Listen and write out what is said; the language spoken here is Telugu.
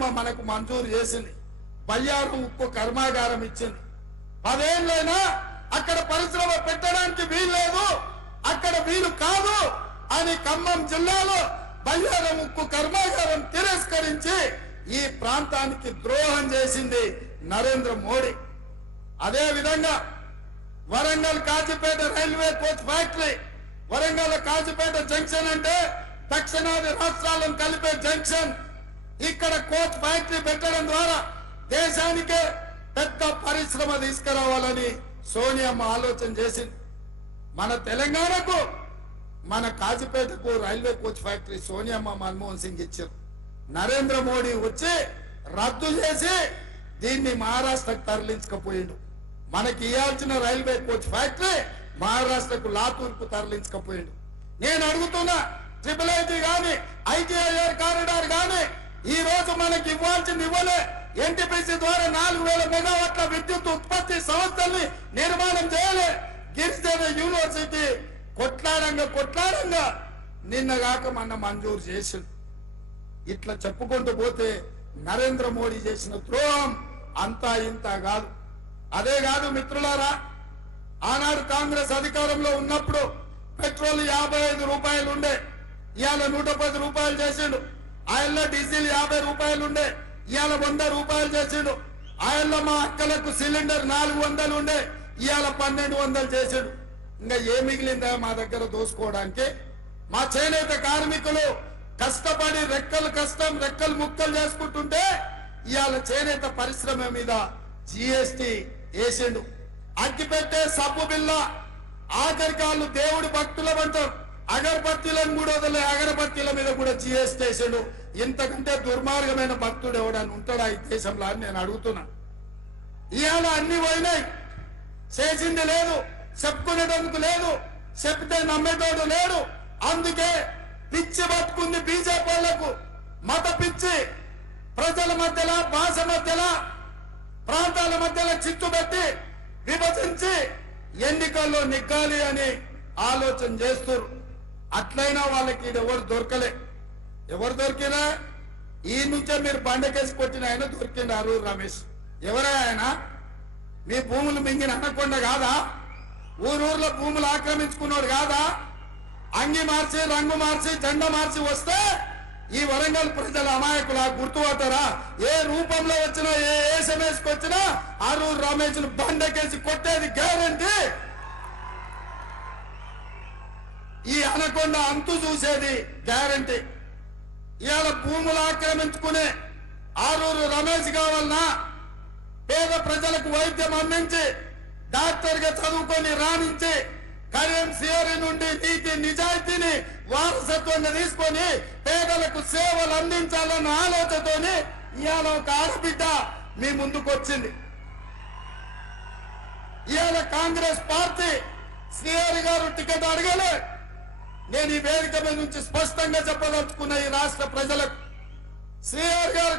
సోనియమ్మ మనకు మంజూరు చేసింది. బయ్యారం ఉక్కు కర్మాగారం ఇచ్చింది. 10 ఏళ్ళైనా అక్కడ పరిశ్రమ పెట్టడానికి వీలు లేదు, అక్కడ వీలు కాదు అని ఖమ్మం జిల్లాలో బయ్యారం ఉక్కు కర్మాగారం తిరస్కరించి ఈ ప్రాంతానికి ద్రోహం చేసింది నరేంద్ర మోడీ. అదే విధంగా Warangal Kazipet railway coach factory, Warangal Kazipet junction అంటే దక్షిణాది రాష్ట్రాలను కలిపే జంక్షన్. ఇక్కడ కోచ్ ఫ్యాక్టరీ పెట్టడం ద్వారా దేశానికే పెద్ద పరిశ్రమ తీసుకురావాలని సోనియమ్మ ఆలోచన చేసింది. మన తెలంగాణకు, మన కాజీపేటకు రైల్వే కోచ్ ఫ్యాక్టరీ సోనియమ్మ మన్మోహన్ సింగ్ ఇచ్చారు. నరేంద్ర మోడీ వచ్చి రద్దు చేసి దీన్ని మహారాష్ట్రకు తరలించకపోయిండు. మనకి ఇవ్వాల్సిన రైల్వే కోచ్ ఫ్యాక్టరీ మహారాష్ట్రకు లాతూర్కు తరలించకపోయిండు. నేను అడుగుతున్నా, ట్రిపుల్ గాని ఐటీఐఆర్ కారిడార్ గాని ఈ రోజు మనకి ఇవ్వాల్సింది ఇవ్వలే. ఎన్టీపీసీ ద్వారా 4000 మెగావాట్ల విద్యుత్ ఉత్పత్తి సంస్థల్ని నిర్మాణం చేయలే. గిరిజన యూనివర్సిటీ కొట్లాడంగా నిన్నగాక మొన్న మంజూరు చేసింది. ఇట్లా చెప్పుకుంటూ పోతే నరేంద్ర మోడీ చేసిన ద్రోహం అంతా ఇంత కాదు. అదే కాదు మిత్రులారా, ఆనాడు కాంగ్రెస్ అధికారంలో ఉన్నప్పుడు పెట్రోల్ 55 రూపాయలు ఉండే, ఇవాళ 110 రూపాయలు చేసిండు. ఆయల్లో డీజిల్ 50 రూపాయలు ఉండే, ఇవాళ 100 రూపాయలు చేసిండు. ఆయల్లో మా అక్కలకు సిలిండర్ 400 ఉండే, ఇవాళ 1200 చేసిండు. ఇంకా ఏ మిగిలిందా మా దగ్గర దోసుకోవడానికి? మా చేనేత కార్మికులు కష్టపడి రెక్కలు ముక్కలు చేసుకుంటుంటే ఇవాళ చేనేత పరిశ్రమ మీద జిఎస్టి వేసిండు. అగ్గిపెట్టే సబ్బు బిల్ల, ఆఖరికి వాళ్ళు దేవుడి భక్తుల అంటారు, అగరబత్తీలను కూడా వదిలే అగరబత్తీల మీద కూడా జిఎస్టి వేసిండు. ఇంతకంటే దుర్మార్గమైన భక్తుడు ఎవడని ఉంటాడా ఈ దేశంలో అని నేను అడుగుతున్నా. ఇవాళ అన్ని పోయినాయి, చేసింది లేదు, చెప్పుకునేటందుకు లేదు, చెప్తే నమ్మేటోడు లేడు. అందుకే పిచ్చి పట్టుకుంది బీజేపీ వాళ్లకు. మత పిచ్చి ప్రజల మధ్యలో, భాష మధ్యలో, ప్రాంతాల మధ్యలో చిచ్చు పెట్టి విభజించి ఎన్నికల్లో నిగ్గాలి అని ఆలోచన చేస్తారు. అట్లయినా వాళ్ళకి ఎవరు దొరకలే. ఎవరు దొరికినా ఈ నుంచే మీరు బండకేసి కొట్టిన ఆయన దొరికింది అరూరు రమేష్. ఎవరే ఆయన? మీ భూములు మింగిన అనకొండ కాదా? ఊరూర్లో భూములు ఆక్రమించుకున్నాడు కాదా? అంగి మార్చి, రంగు మార్చి, జెండా మార్చి వస్తే ఈ వరంగల్ ప్రజల అమాయకులా గుర్తుపడతారా? ఏ రూపంలో వచ్చినా, ఏ ఎస్ఎంఎస్కి వచ్చినా అరూరు రమేష్ బండకేసి కొట్టేది గ్యారంటీ. ఈ అనకొండ అంతు చూసేది గ్యారంటీ. ఇవాళ భూములు ఆక్రమించుకునే ఆరూరు రమేష్ కావాలన్నా పేద ప్రజలకు వైద్యం అందించి డాక్టర్గా చదువుకొని రాణించి కరీం సియరి నుండి నీతి నిజాయితీని వారసత్వంగా తీసుకొని పేదలకు సేవలు అందించాలన్న ఆలోచనతోని ఇవాళ ఒక ఆడబిడ్డ మీ ముందుకు వచ్చింది. ఇవాళ కాంగ్రెస్ పార్టీ సియరి గారు టికెట్ అడగలే. నేను ఈ వేదిక మీద నుంచి స్పష్టంగా చెప్పదలుచుకున్న ఈ రాష్ట్ర ప్రజలకు, సిఆర్ గారు